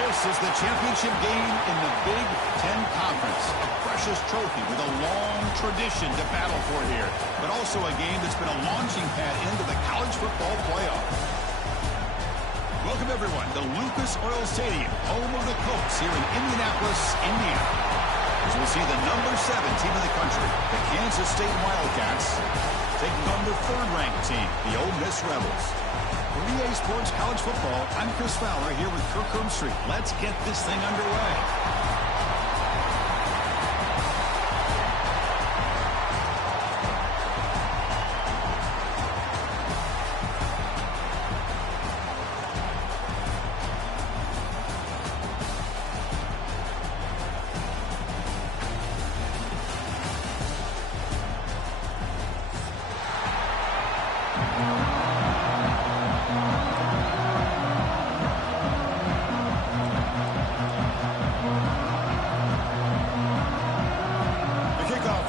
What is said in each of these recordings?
This is the championship game in the Big Ten Conference. A precious trophy with a long tradition to battle for here, but also a game that's been a launching pad into the college football playoff. Welcome, everyone, to Lucas Oil Stadium, home of the Colts here in Indianapolis, Indiana. As we'll see the number 7 team in the country, the Kansas State Wildcats, taking on the third-ranked team, the Ole Miss Rebels. For EA Sports College Football, I'm Chris Fowler here with Kirk Herbstreit. Let's get this thing underway.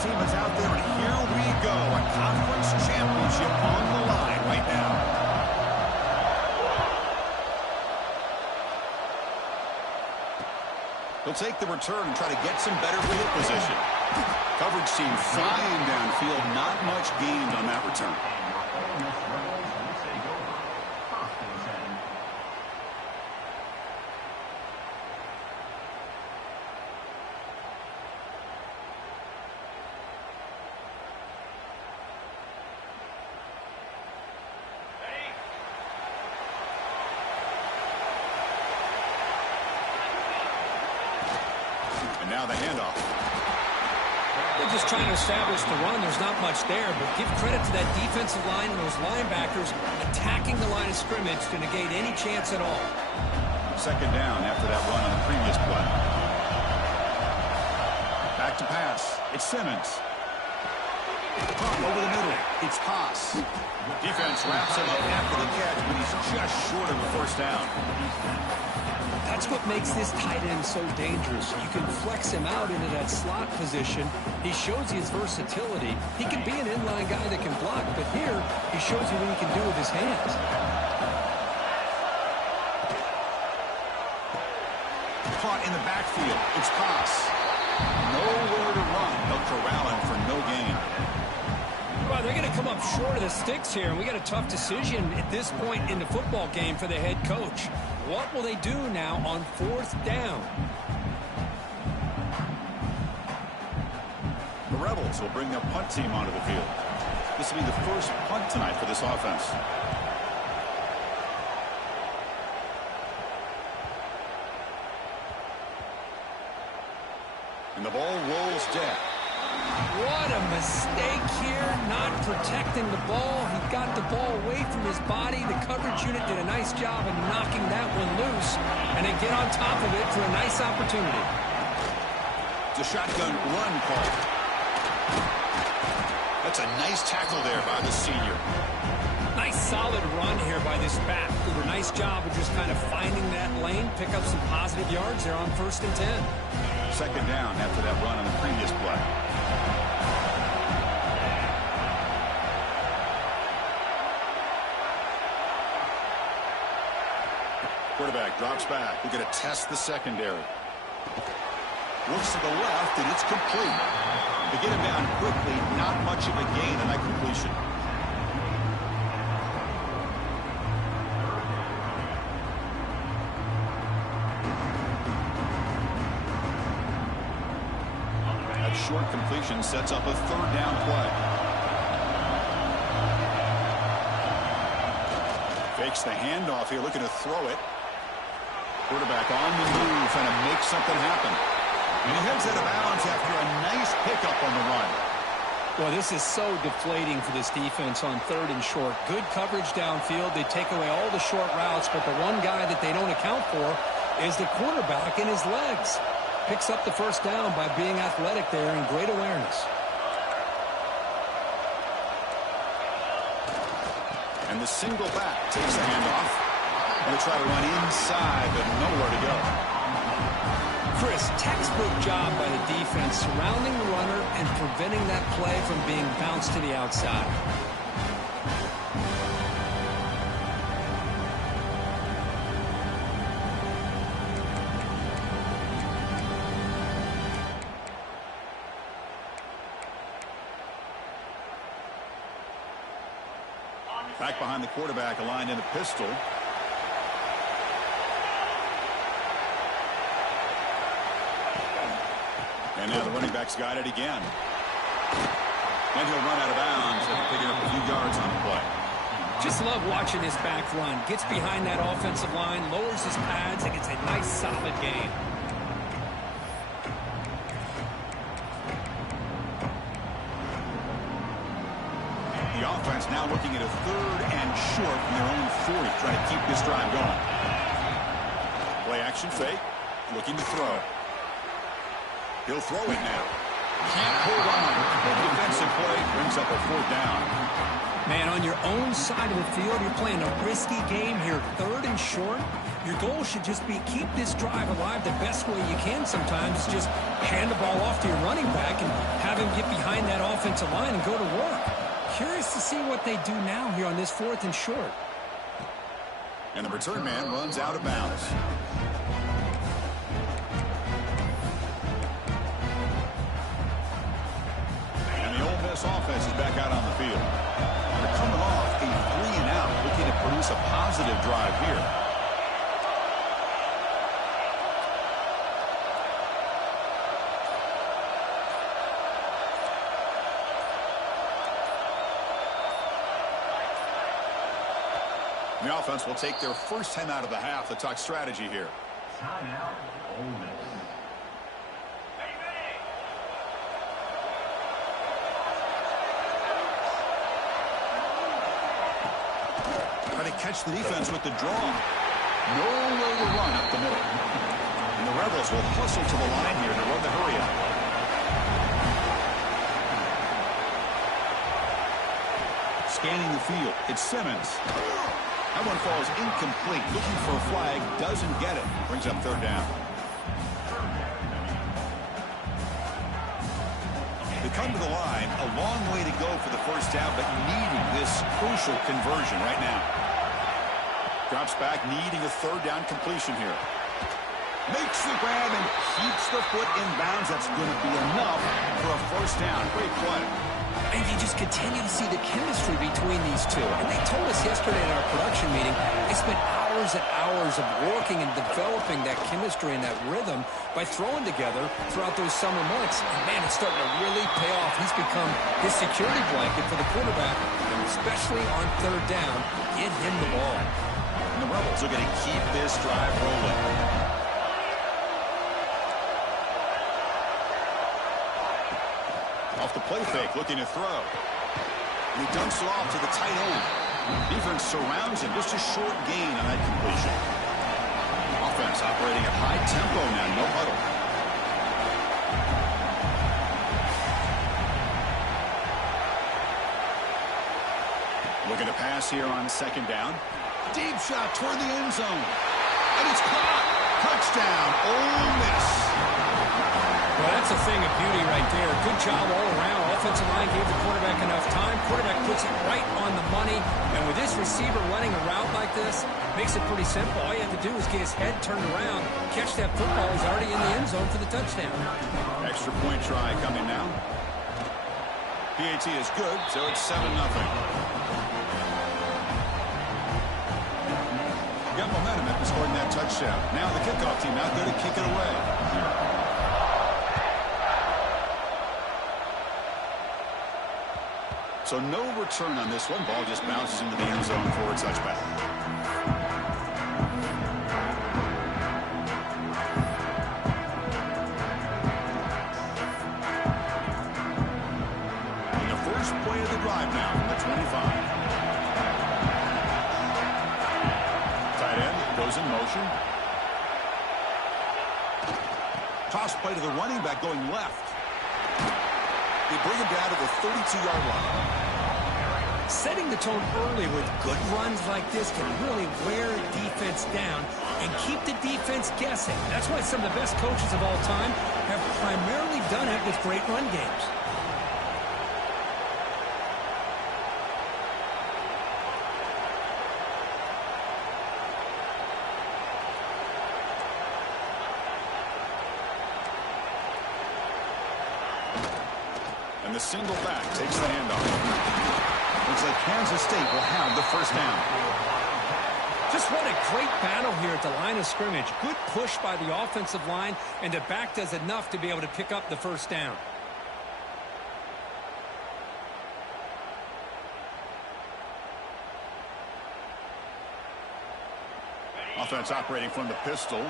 Team is out there, and here we go. A conference championship on the line right now. He'll take the return and try to get some better field position. Coverage team flying downfield. Not much gained on that return. Now the handoff. They're just trying to establish the run. There's not much there, but give credit to that defensive line and those linebackers attacking the line of scrimmage to negate any chance at all. Second down after that run on the previous play. Back to pass. It's Simmons. Over the middle. It's Haas. Defense wraps him up after the catch, but he's just short of a first down. That's what makes this tight end so dangerous. You can flex him out into that slot position. He shows you his versatility. He can be an inline guy that can block, but here he shows you what he can do with his hands. Caught in the backfield. It's Haas. Nowhere to run. They'll corral him for no gain. Well, they're going to come up short of the sticks here, and we got a tough decision at this point in the football game for the head coach. What will they do now on 4th down? The Rebels will bring their punt team onto the field. This will be the first punt tonight for this offense. And the ball rolls dead. What a mistake here, not protecting the ball. He got the ball away from his body. The coverage unit did a nice job of knocking that one loose, and then get on top of it for a nice opportunity. It's a shotgun run call. That's a nice tackle there by the senior. Nice solid run here by this back. Did a nice job of just kind of finding that lane, pick up some positive yards there on 1st and 10. Second down after that run on the previous play. Quarterback drops back. We're going to test the secondary. Looks to the left, and it's complete. To get him down quickly, not much of a gain on that completion. That short completion sets up a 3rd down play. Fakes the handoff here, looking to throw it. Quarterback on the move, trying to make something happen. And he heads out of bounds after a nice pickup on the run. Well, this is so deflating for this defense on 3rd and short. Good coverage downfield. They take away all the short routes, but the one guy that they don't account for is the quarterback and his legs. Picks up the first down by being athletic there and great awareness. And the single back takes the handoff. Going to try to run inside, but nowhere to go. Chris, textbook job by the defense surrounding the runner and preventing that play from being bounced to the outside. Back behind the quarterback, aligned in a pistol. And now the running back's got it again. And he'll run out of bounds after picking up a few yards on the play. Just love watching this back run. Gets behind that offensive line, lowers his pads, and gets a nice solid gain. The offense now looking at a 3rd and short from their own 40, trying to keep this drive going. Play action fake, looking to throw. He'll throw it now. Can't hold on. The defensive play brings up a 4th down. Man, on your own side of the field, you're playing a risky game here, 3rd and short. Your goal should just be keep this drive alive the best way you can sometimes. Just hand the ball off to your running back and have him get behind that offensive line and go to work. Curious to see what they do now here on this 4th and short. And the return man runs out of bounds. And the Ole Miss offense is back out on the field. They're coming off a 3-and-out, looking to produce a positive drive here. The offense will take their first time out of the half to talk strategy here. Timeout, Ole Miss. Try to catch the defense with the draw. Nowhere to run up the middle. And the Rebels will hustle to the line here to run the hurry up. Scanning the field, it's Simmons. That one falls incomplete. Looking for a flag, doesn't get it. Brings up 3rd down. They come to the line, a long way to go for the first down, but needing this crucial conversion right now. Drops back, needing a 3rd down completion here. Makes the grab and keeps the foot in bounds. That's going to be enough for a first down. Great play. And you just continue to see the chemistry between these two. And they told us yesterday in our production meeting, they spent hours and hours of working and developing that chemistry and that rhythm by throwing together throughout those summer months. And man, it's starting to really pay off. He's become his security blanket for the quarterback, and especially on 3rd down, get him the ball. And the Rebels are going to keep this drive rolling. Off the play fake, looking to throw. He dumps it off to the tight end. Defense surrounds him. Just a short gain on that completion. Offense operating at high tempo now. No huddle. Looking to pass here on 2nd down. Deep shot toward the end zone. And it's caught. Touchdown, Ole Miss. Well, that's a thing of beauty right there. Good job all around. Offensive line gave the quarterback enough time. Quarterback puts it right on the money. And with this receiver running a route like this, makes it pretty simple. All you have to do is get his head turned around, catch that football. He's already in the end zone for the touchdown. Extra point try coming now. PAT is good, so it's 7-0. Got momentum after scoring that touchdown. Now the kickoff team out there to kick it away. So no return on this one. Ball just bounces into the end zone for a touchback. And the first play of the drive now from the 25. Tight end goes in motion. Toss play to the running back going left. They bring him down to the 32-yard line. Setting the tone early with good runs like this can really wear defense down and keep the defense guessing. That's why some of the best coaches of all time have primarily done it with great run games. And the single back takes the handoff. It's looks like Kansas State will have the first down. Just what a great battle here at the line of scrimmage. Good push by the offensive line, and the back does enough to be able to pick up the first down. Offense operating from the pistol.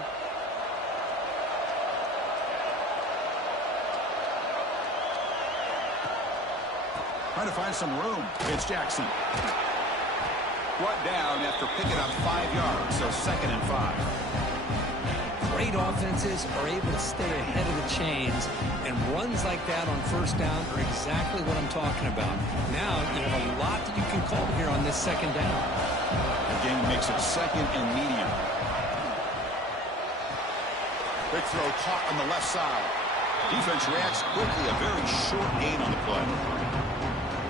Trying to find some room. It's Jackson. Brought down after picking up 5 yards, so 2nd and 5. Great offenses are able to stay ahead of the chains, and runs like that on first down are exactly what I'm talking about. Now you have a lot that you can call here on this 2nd down. The game makes it 2nd and medium. Quick throw caught on the left side. Defense reacts quickly. A very short gain on the play.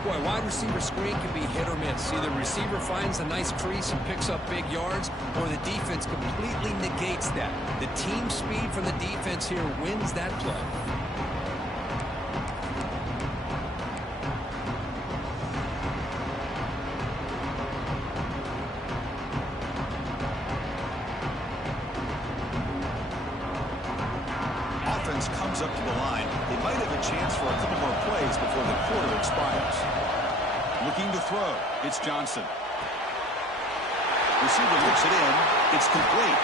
Boy, wide receiver screen can be hit or miss. Either receiver finds a nice crease and picks up big yards, or the defense completely negates that. The team speed from the defense here wins that play. Offense comes up to the line. They might have a chance for a couple more plays before the quarter expires. Looking to throw. It's Johnson. Receiver looks it in. It's complete.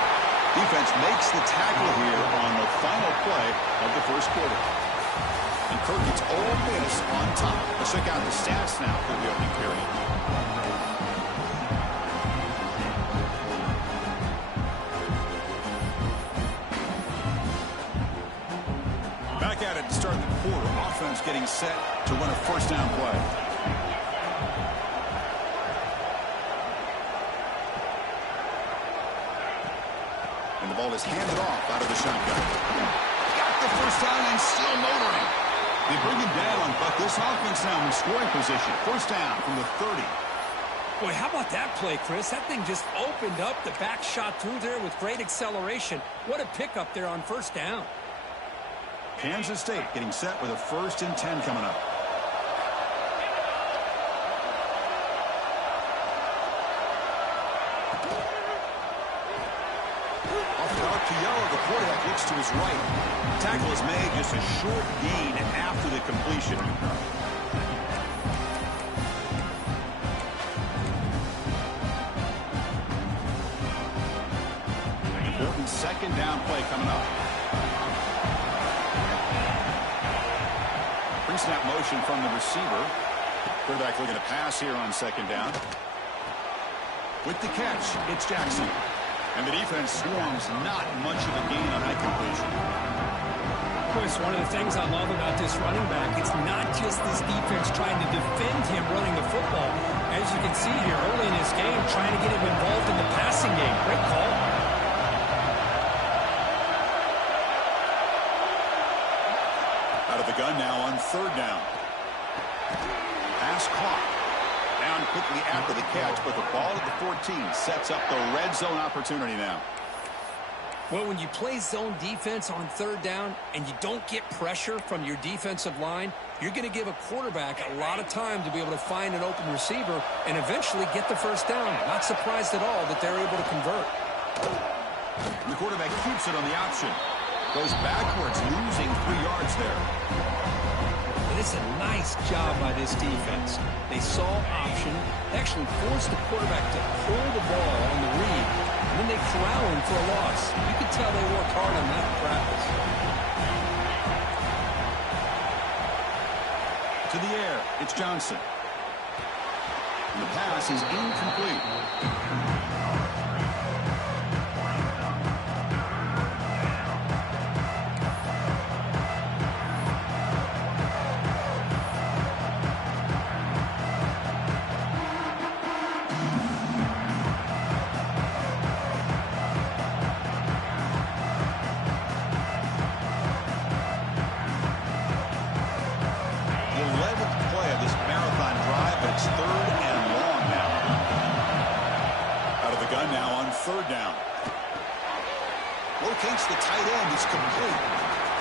Defense makes the tackle here on the final play of the first quarter. And Kirk gets Ole Miss on top. Let's check out the stats now for the opening period. Back at it to start the quarter. Offense getting set to run a first down play. And the ball is handed off out of the shotgun. Got the first down and still motoring. They bring him down, but this offense now in scoring position. First down from the 30. Boy, how about that play, Chris? That thing just opened up. The back shot through there with great acceleration. What a pickup there on first down. Kansas State getting set with a 1st and 10 coming up. Off the RPO, the quarterback looks to his right. Tackle is made, just a short gain after the completion. Important 2nd down play coming up. Pre-snap motion from the receiver. Quarterback looking to pass here on 2nd down. With the catch, it's Jackson. And the defense swarms, not much of a gain on that completion. Of course, one of the things I love about this running back, it's not just this defense trying to defend him running the football. As you can see here early in this game, trying to get him involved in the passing game. Great call. Out of the gun now on 3rd down. Pass caught. Down quickly after the catch, but the ball at the 14 sets up the red zone opportunity now. Well, when you play zone defense on 3rd down and you don't get pressure from your defensive line, you're going to give a quarterback a lot of time to be able to find an open receiver and eventually get the first down. Not surprised at all that they're able to convert. The quarterback keeps it on the option. Goes backwards, losing 3 yards there. And it's a nice job by this defense. They saw option, actually forced the quarterback to pull the ball on the read, and then they corral him for a loss. You can tell they worked hard on that in practice. To the air, it's Johnson. And the pass is incomplete. Now on 3rd down. Locates the tight end. It's complete.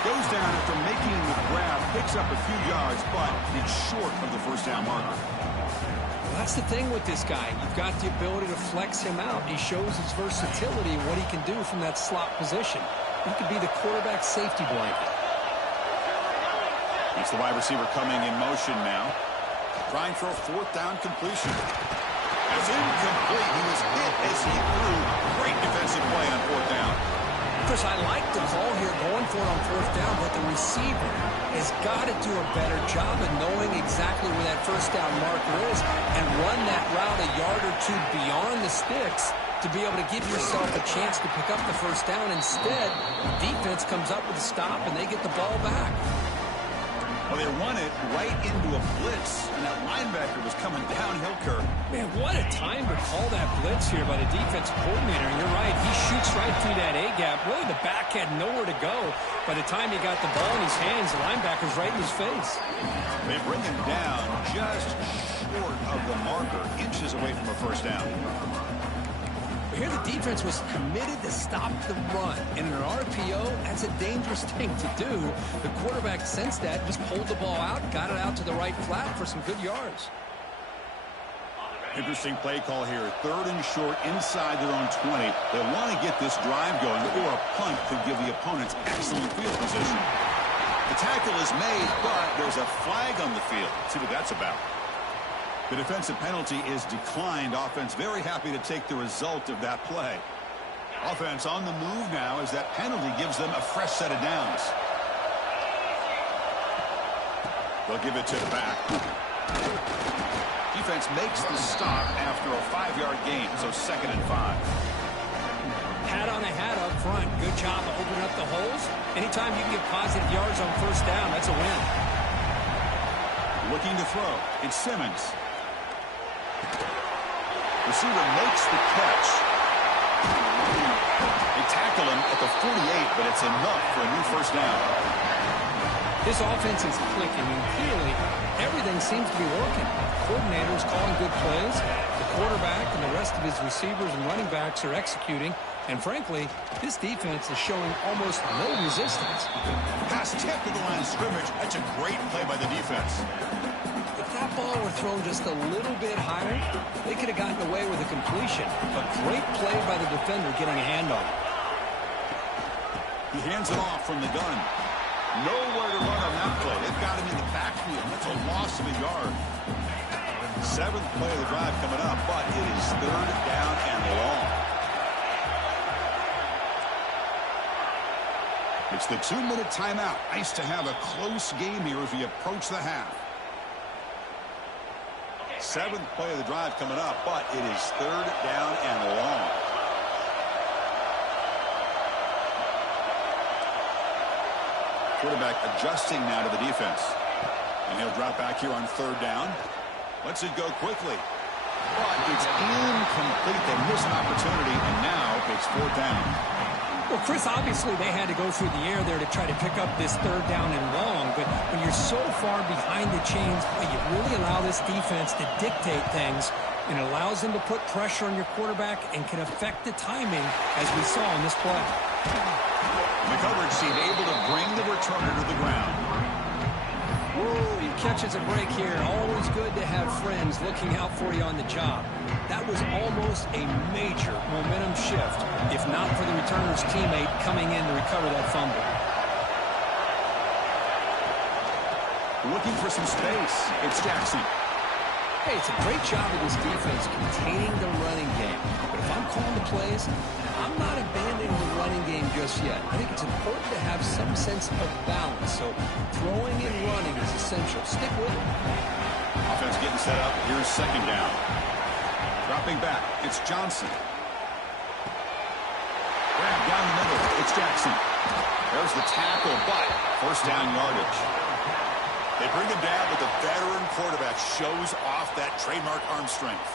Goes down after making the grab, picks up a few yards, but it's short of the first down marker. Well, that's the thing with this guy. You've got the ability to flex him out. He shows his versatility, what he can do from that slot position. He could be the quarterback safety blanket. It's the wide receiver coming in motion now. Trying for a fourth down completion. That's incomplete. He was hit as he threw. Great defensive play on fourth down. Chris, I like the call here going for it on fourth down, but the receiver has got to do a better job of knowing exactly where that first down marker is and run that route a yard or two beyond the sticks to be able to give yourself a chance to pick up the first down. Instead, the defense comes up with a stop and they get the ball back. Well, they run it right into a blitz, and that linebacker was coming downhill, Kirk. Man, what a time to call that blitz here by the defense coordinator. You're right. He shoots right through that A-gap. Really, the back had nowhere to go. By the time he got the ball in his hands, the linebacker's right in his face. They bring him down just short of the marker, inches away from a first down. Here the defense was committed to stop the run. And in an RPO, that's a dangerous thing to do. The quarterback sensed that, just pulled the ball out, got it out to the right flat for some good yards. Interesting play call here. Third and short inside their own 20. They want to get this drive going, or a punt could give the opponents excellent field position. The tackle is made, but there's a flag on the field. Let's see what that's about. The defensive penalty is declined. Offense very happy to take the result of that play. Offense on the move now as that penalty gives them a fresh set of downs. They'll give it to the back. Defense makes the stop after a 5-yard gain, so 2nd and 5. Hat on a hat up front. Good job of opening up the holes. Anytime you can get positive yards on first down, that's a win. Looking to throw. It's Simmons. Receiver makes the catch. They tackle him at the 48, but it's enough for a new first down. This offense is clicking, and clearly everything seems to be working. Coordinators calling good plays. The quarterback and the rest of his receivers and running backs are executing. And frankly, this defense is showing almost no resistance. Pass tipped to the line of scrimmage. That's a great play by the defense. If that ball were thrown just a little bit higher, they could have gotten away with a completion. A great play by the defender getting a hand on it. He hands it off from the gun. Nowhere to run on that play. They've got him in the backfield. That's a loss of a yard. 7th play of the drive coming up, but it is 3rd down and long. It's the 2-minute timeout. Nice to have a close game here as we approach the half. 7th play of the drive coming up, but it is 3rd down and long. Quarterback adjusting now to the defense. And he'll drop back here on 3rd down. Lets it go quickly. But it's incomplete. They miss an opportunity, and now it's 4th down. Well, Chris, obviously they had to go through the air there to try to pick up this 3rd down and long, but when you're so far behind the chains, you really allow this defense to dictate things, and it allows them to put pressure on your quarterback and can affect the timing, as we saw in this play. The coverage team able to bring the returner to the ground. Woo, he catches a break here. Always good to have friends looking out for you on the job. That was almost a major momentum shift, if not for the returner's teammate coming in to recover that fumble. Looking for some space. It's Jackson. Hey, it's a great job of this defense containing the running game. But if I'm calling the plays, I'm not abandoning the running game just yet. I think it's important to have some sense of balance. So throwing and running is essential. Stick with it. Offense getting set up. Here's 2nd down. Dropping back. It's Johnson. Grab down the middle. It's Jackson. There's the tackle, but first down yardage. They bring him down, but the veteran quarterback shows off that trademark arm strength.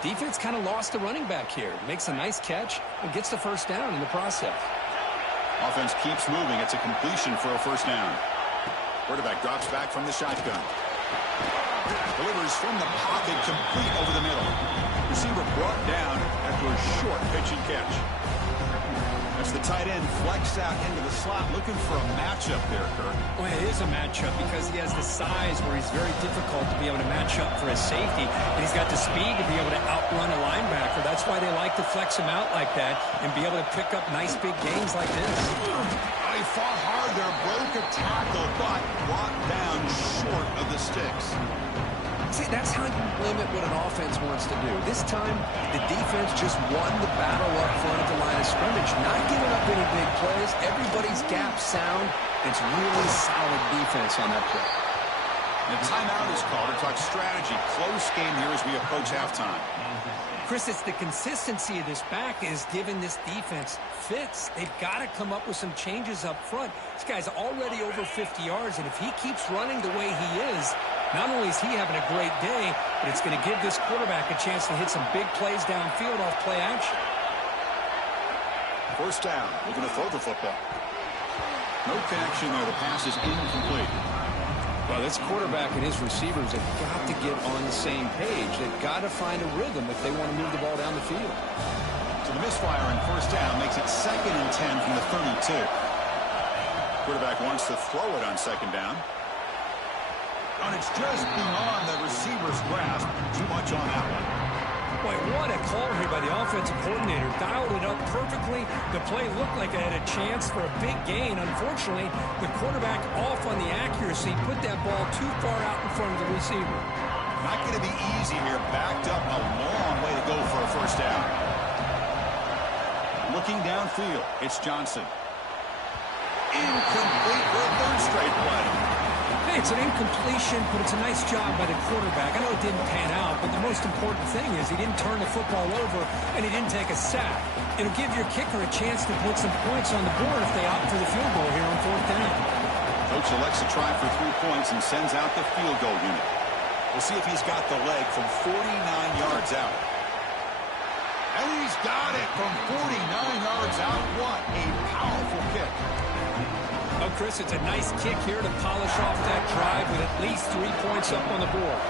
Defense kind of lost the running back here. Makes a nice catch and gets the first down in the process. Offense keeps moving. It's a completion for a first down. Quarterback drops back from the shotgun. Delivers from the pocket, complete over the middle. Receiver brought down after a short pitch and catch. As the tight end flexed out into the slot, looking for a matchup there, Kirk. Well, it is a matchup because he has the size where he's very difficult to be able to match up for his safety, and he's got the speed to be able to outrun a linebacker. That's why they like to flex him out like that and be able to pick up nice big gains like this. He fought hard there, broke a tackle, but brought down short of the sticks. See, that's how you limit what an offense wants to do. This time, the defense just won the battle up front at the line of scrimmage, not giving up any big plays. Everybody's gap sound. It's really solid defense on that play. The timeout is called to talk strategy. Close game here as we approach halftime. Chris, it's the consistency of this back is giving this defense fits. They've got to come up with some changes up front. This guy's already over 50 yards, and if he keeps running the way he is, not only is he having a great day, but it's going to give this quarterback a chance to hit some big plays downfield off play action. First down, looking to throw the football. No connection there. The pass is incomplete. Well, this quarterback and his receivers have got to get on the same page. They've got to find a rhythm if they want to move the ball down the field. So the misfire on first down makes it 2nd and 10 from the 32. Quarterback wants to throw it on 2nd down. And it's just beyond the receiver's grasp. Too much on that one. Boy, what a call here by the offensive coordinator. Dialed it up perfectly. The play looked like it had a chance for a big gain. Unfortunately, the quarterback off on the accuracy, put that ball too far out in front of the receiver. Not going to be easy here. Backed up a long way to go for a first down. Looking downfield, it's Johnson. Incomplete for a 3rd straight play. Hey, it's an incompletion, but it's a nice job by the quarterback. I know it didn't pan out, but the most important thing is he didn't turn the football over, and he didn't take a sack. It'll give your kicker a chance to put some points on the board if they opt for the field goal here on 4th down. Coach elects to try for 3 points and sends out the field goal unit. We'll see if he's got the leg from 49 yards out. And he's got it from 49 yards out. What a powerful kick. Oh, Chris, it's a nice kick here to polish off that drive with at least 3 points up on the board.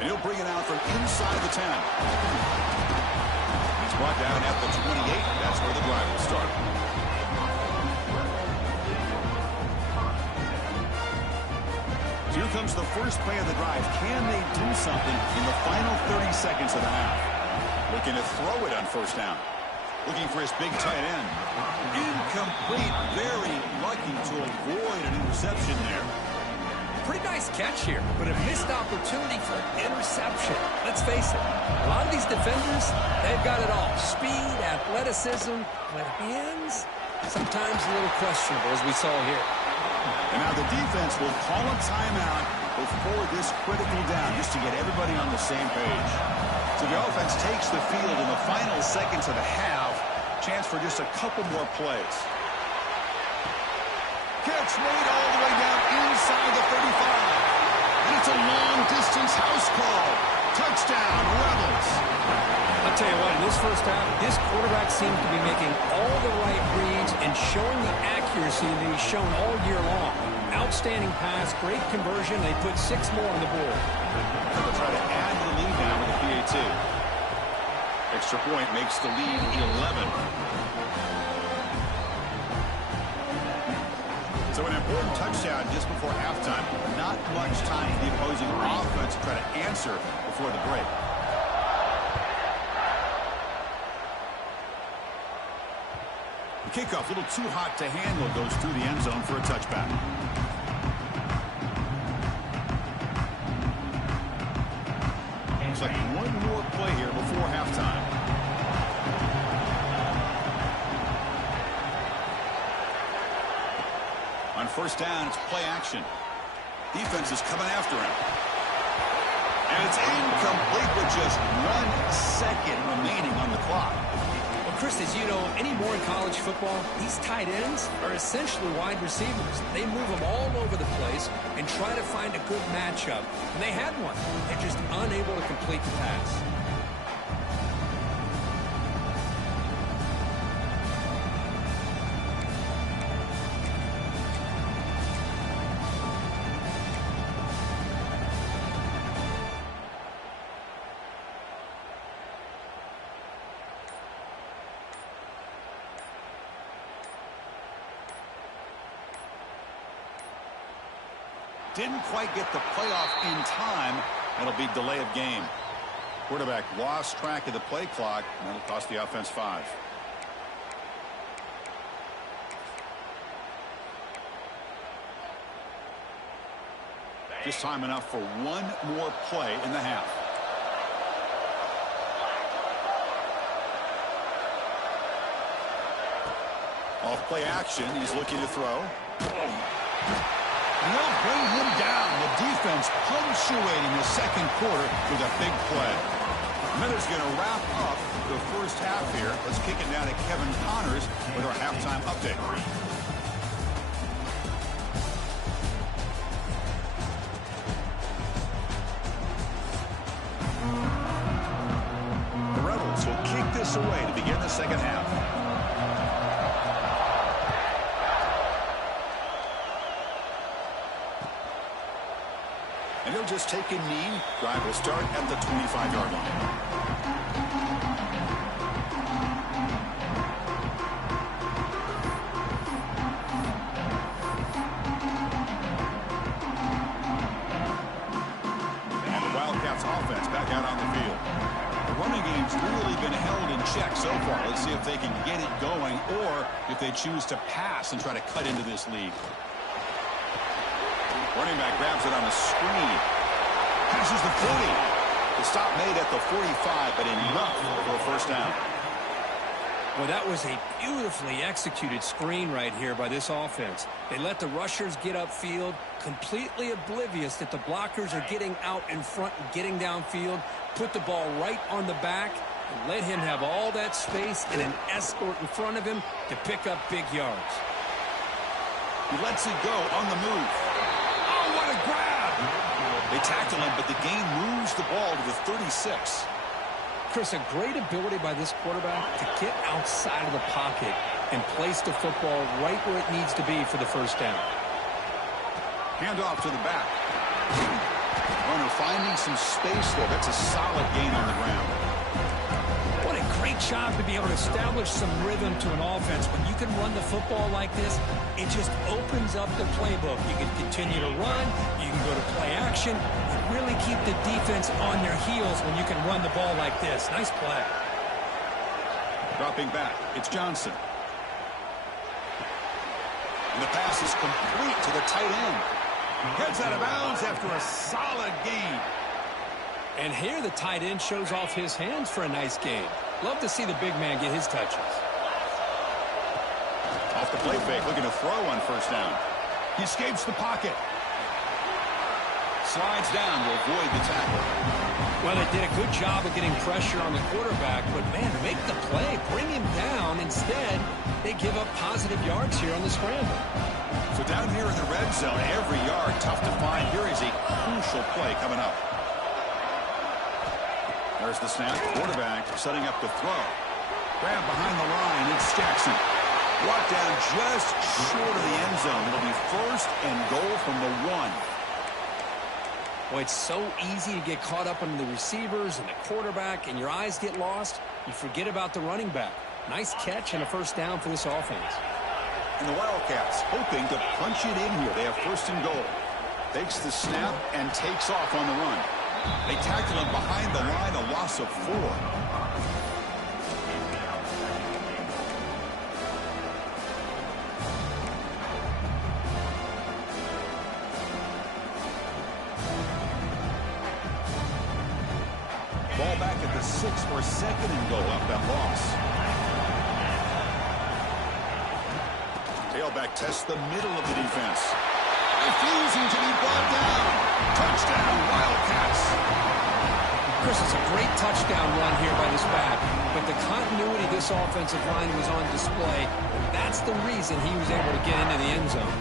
And he'll bring it out from inside the 10. He's brought down at the 28. That's where the drive will start. So here comes the first play of the drive. Can they do something in the final 30 seconds of the half? Looking to throw it on first down. Looking for his big tight end. Incomplete. Very lucky to avoid an interception there. Pretty nice catch here, but a missed opportunity for interception. Let's face it, a lot of these defenders, they've got it all. Speed, athleticism, but hands, sometimes a little questionable, as we saw here. And now the defense will call a timeout before this critical down, just to get everybody on the same page. So the offense takes the field in the final seconds of the half. Chance for just a couple more plays. Catch made all the way down inside the 35. And it's a long-distance house call. Touchdown, Rebels. I'll tell you what, in this first half, this quarterback seems to be making all the right reads and showing the accuracy that he's shown all year long. Outstanding pass, great conversion. They put 6 more on the board. They'll try to add to the lead now with the PAT. Extra point makes the lead 11. So an important touchdown just before halftime. Not much time for the opposing offense to try to answer before the break. The kickoff, a little too hot to handle, goes through the end zone for a touchback. Looks like one more play here before halftime. On first down, it's play action. Defense is coming after him. And it's incomplete with just 1 second remaining on the clock. Well, Chris, as you know, anymore in college football, these tight ends are essentially wide receivers. They move them all over the place and try to find a good matchup. And they had one. They're just unable to complete the pass. Didn't quite get the playoff in time. That'll be delay of game. Quarterback lost track of the play clock. That'll cost the offense 5. Just time enough for one more play in the half. Off play action. He's looking to throw. And they'll bring him down. The defense punctuating the second quarter with a big play. Miller's going to wrap up the first half here. Let's kick it down to Kevin Connors with our halftime update. The Rebels will kick this away to begin the second half. And he'll just take a knee. Drive will start at the 25-yard line. And the Wildcats offense back out on the field. The running game's really been held in check so far. Let's see if they can get it going or if they choose to pass and try to cut into this lead. Running back grabs it on a screen. Passes the 40. The stop made at the 45, but enough for a first down. Well, that was a beautifully executed screen right here by this offense. They let the rushers get upfield, completely oblivious that the blockers are getting out in front and getting downfield, put the ball right on the back, and let him have all that space and an escort in front of him to pick up big yards. He lets it go on the move. What a grab! They tackle him, but the game moves the ball to the 36. Chris, a great ability by this quarterback to get outside of the pocket and place the football right where it needs to be for the first down. Handoff to the back. Runner finding some space there. That's a solid gain on the ground. What a great job to be able to establish some rhythm to an offense. When you can run the football like this, it just opens up the playbook. You can continue to run. You can go to play action. You really keep the defense on their heels when you can run the ball like this. Nice play. Dropping back. It's Johnson. And the pass is complete to the tight end. Heads out of bounds after a solid gain. And here the tight end shows off his hands for a nice gain. Love to see the big man get his touches. Off the play fake, looking to throw on first down. He escapes the pocket. Slides down to avoid the tackle. Well, they did a good job of getting pressure on the quarterback, but man, make the play, bring him down. Instead, they give up positive yards here on the scramble. So down here in the red zone, every yard tough to find. Here is a crucial play coming up. There's the snap. Quarterback setting up the throw. Grab behind the line. It's Jackson. Brought down just short of the end zone. It'll be first and goal from the 1. Boy, it's so easy to get caught up on the receivers and the quarterback, and your eyes get lost. You forget about the running back. Nice catch and a first down for this offense. And the Wildcats hoping to punch it in here. They have first and goal. Takes the snap and takes off on the run. They tackle him behind the line, a loss of 4. Ball back at the 6 for a second and goal up that loss. Tailback tests the middle of the defense. Refusing to be brought down. Touchdown, Wildcats. Chris, it's a great touchdown run here by this back, but the continuity of this offensive line was on display. That's the reason he was able to get into the end zone.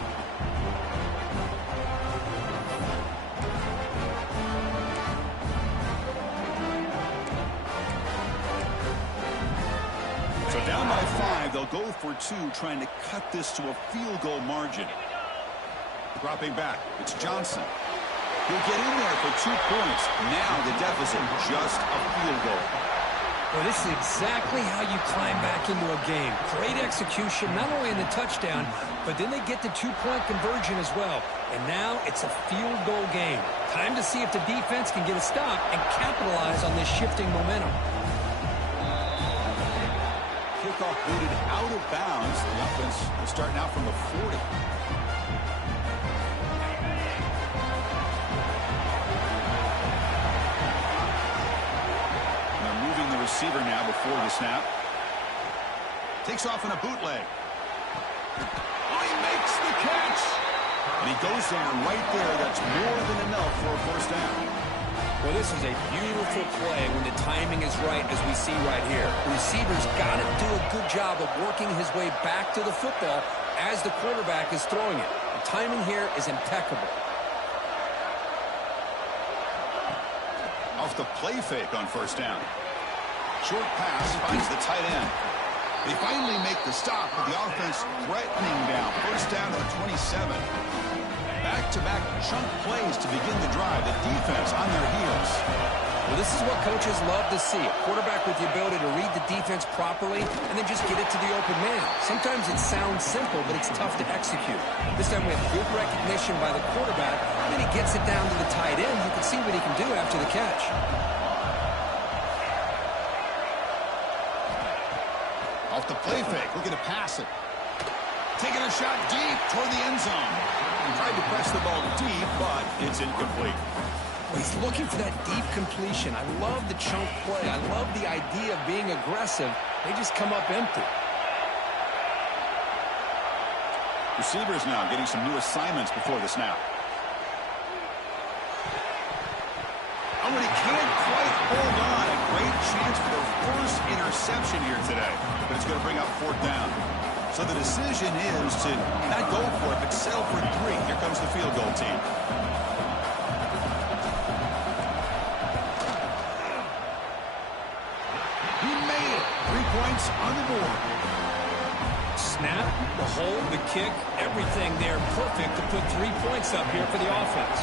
So down by 5, they'll go for 2, trying to cut this to a field goal margin. Dropping back, it's Johnson. He'll get in there for 2 points. Now the deficit just a field goal. Well, this is exactly how you climb back into a game. Great execution, not only in the touchdown, but then they get the two-point conversion as well. And now it's a field goal game. Time to see if the defense can get a stop and capitalize on this shifting momentum. Kickoff booted out of bounds. The offense will start now from the 40. Receiver now before the snap. Takes off in a bootleg. Oh, he makes the catch. And he goes down right there. That's more than enough for a first down. Well, this is a beautiful play when the timing is right, as we see right here. The receiver's got to do a good job of working his way back to the football as the quarterback is throwing it. The timing here is impeccable. Off the play fake on first down. Short pass finds the tight end. They finally make the stop with the offense threatening down. First down to the 27. Back-to-back chunk plays to begin the drive. The defense on their heels. Well, this is what coaches love to see. A quarterback with the ability to read the defense properly and then just get it to the open man. Sometimes it sounds simple, but it's tough to execute. This time we have good recognition by the quarterback, and then he gets it down to the tight end. You can see what he can do after the catch. Off the play fake, looking to pass it. Taking a shot deep toward the end zone. Tried to press the ball deep, but it's incomplete. Well, he's looking for that deep completion. I love the chunk play. I love the idea of being aggressive. They just come up empty. Receivers now getting some new assignments before the snap. Oh, and he can't quite hold on. A great chance for their first interception here today. But it's going to bring up fourth down. So the decision is to not go for it, but settle for 3. Here comes the field goal team. He made it. 3 points on the board. Snap, the hold, the kick, everything there perfect to put 3 points up here for the offense.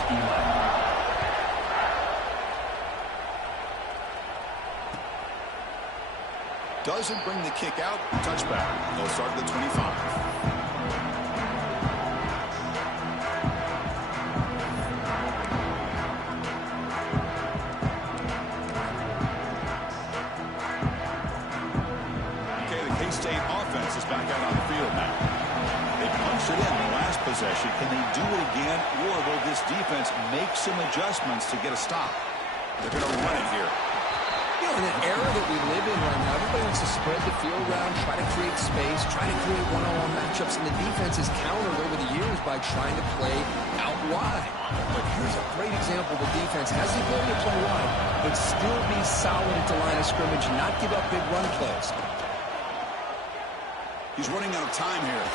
Doesn't bring the kick out. Touchback. They'll start at the 25. Okay, the K-State offense is back out on the field now. They punched it in the last possession. Can they do it again, or will this defense make some adjustments to get a stop? They're going to run it here. In an era that we live in right now, everybody wants to spread the field around, try to create space, try to create one-on-one matchups, and the defense has countered over the years by trying to play out wide. But here's a great example. The defense has the ability to play wide, but still be solid at the line of scrimmage and not give up big run plays. He's running out of time here.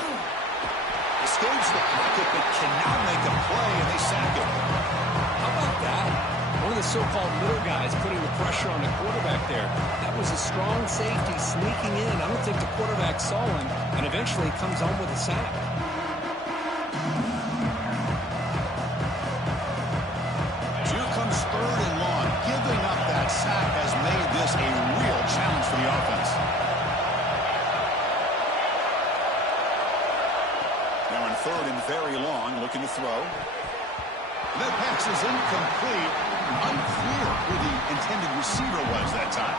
Escapes the pocket, but cannot make a play, and they sack him. How about that? One of the so-called little guys putting the pressure on the quarterback there. That was a strong safety sneaking in. I don't think the quarterback saw him, and eventually comes home with a sack. Here comes 3rd and long. Giving up that sack has made this a real challenge for the offense. Now in 3rd and very long, looking to throw. That pass is incomplete. Unclear who the intended receiver was that time.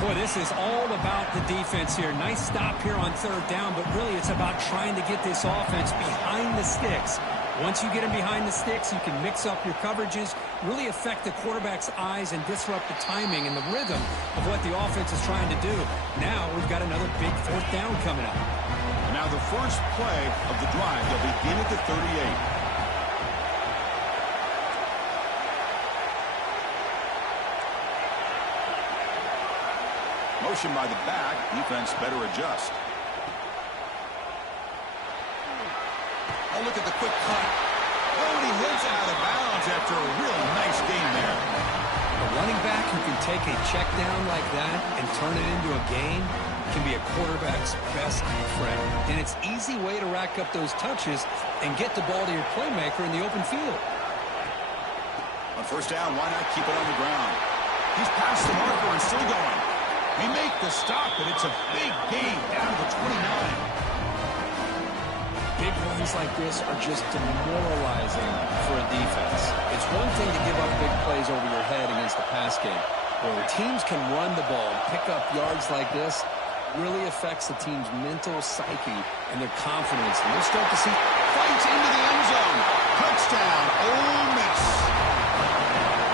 Boy, this is all about the defense here. Nice stop here on 3rd down, but really it's about trying to get this offense behind the sticks. Once you get them behind the sticks, you can mix up your coverages, really affect the quarterback's eyes and disrupt the timing and the rhythm of what the offense is trying to do. Now we've got another big 4th down coming up. Now the first play of the drive, they'll begin at the 38. Motion by the back. Defense better adjust. Oh, look at the quick cut. Oh, and he hits out of bounds after a really nice game there. A running back who can take a check down like that and turn it into a gain can be a quarterback's best friend. And it's an easy way to rack up those touches and get the ball to your playmaker in the open field. On first down, why not keep it on the ground? He's past the marker and still going. They make the stop, but it's a big gain down to the 29. Big runs like this are just demoralizing for a defense. It's one thing to give up big plays over your head against the pass game. Where teams can run the ball and pick up yards like this, really affects the team's mental psyche and their confidence. And we'll start to see fights into the end zone. Touchdown, Ole Miss.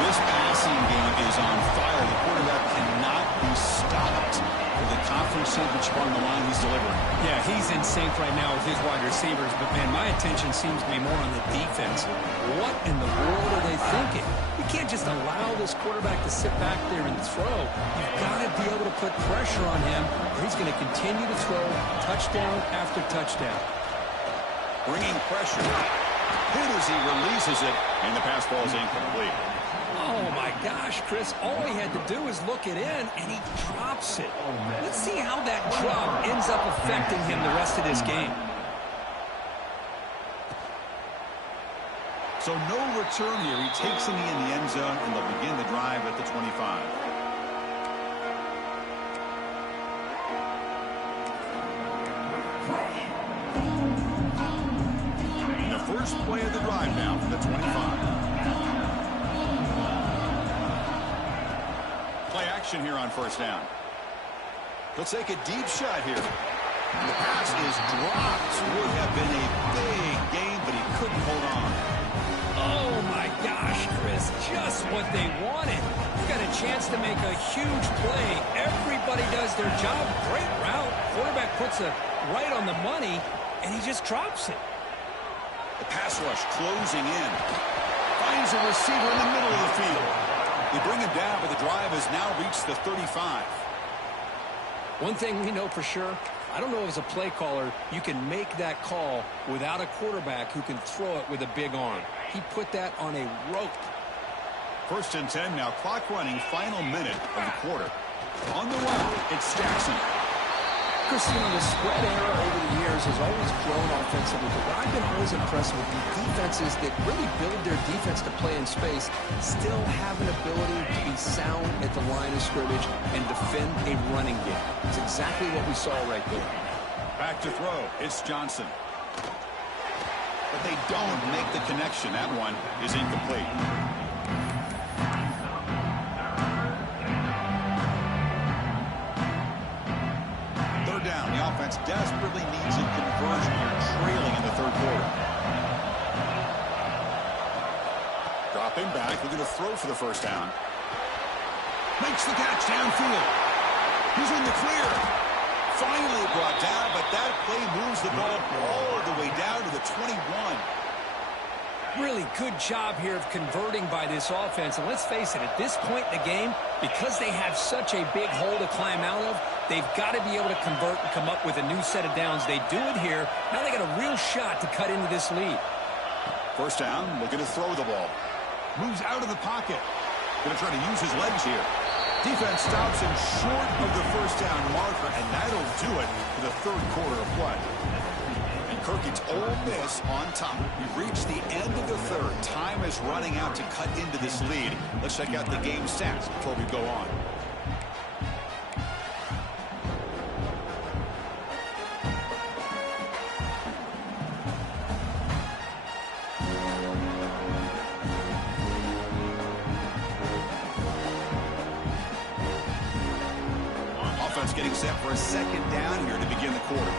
This passing game is on fire. The quarterback cannot be stopped. With the conference championship on the line, he's delivering. Yeah, he's in sync right now with his wide receivers. But, man, my attention seems to be more on the defense. What in the world are they thinking? You can't just allow this quarterback to sit back there and throw. You've got to be able to put pressure on him, or he's going to continue to throw touchdown after touchdown. Bringing pressure. Hit as he releases it, and the pass ball is incomplete. Oh, my gosh, Chris. All he had to do is look it in, and he drops it. Let's see how that drop ends up affecting him the rest of this game. So no return here. He takes it in the end zone, and they'll begin the drive at the 25. And the first play of the drive now from the 25. Play action here on first down. He'll take a deep shot here. And the pass is dropped. Would have been a big gain, but he couldn't hold on. Oh, my gosh, Chris, just what they wanted. You got a chance to make a huge play. Everybody does their job. Great route. Quarterback puts it right on the money, and he just drops it. The pass rush closing in. Finds a receiver in the middle of the field. They bring him down, but the drive has now reached the 35. One thing we know for sure, I don't know as a play caller, you can make that call without a quarterback who can throw it with a big arm. He put that on a rope. First and 10 now. Clock running. Final minute of the quarter. On the run, it's Jackson. Christine, the spread era over the years has always grown offensively, but what I've been always impressed with the defenses that really build their defense to play in space still have an ability to be sound at the line of scrimmage and defend a running game. It's exactly what we saw right there. Back to throw. It's Johnson. But they don't make the connection. That one is incomplete. Third down. The offense desperately needs a conversion here, trailing in the third quarter. Dropping back. Looking to throw for the first down. Makes the catch downfield. He's in the clear. Finally brought down, but that play moves the ball all the way down to the 21. Really good job here of converting by this offense. And let's face it, at this point in the game, because they have such a big hole to climb out of, they've got to be able to convert and come up with a new set of downs. They do it here. Now they got a real shot to cut into this lead. First down, looking to throw the ball. Moves out of the pocket. Going to try to use his legs here. Defense stops him short of the first down marker, and that'll do it for the third quarter of play. And Kirk, it's Ole Miss on top. We've reached the end of the third. Time is running out to cut into this lead. Let's check out the game stats before we go on. Getting set for a second down here to begin the quarter.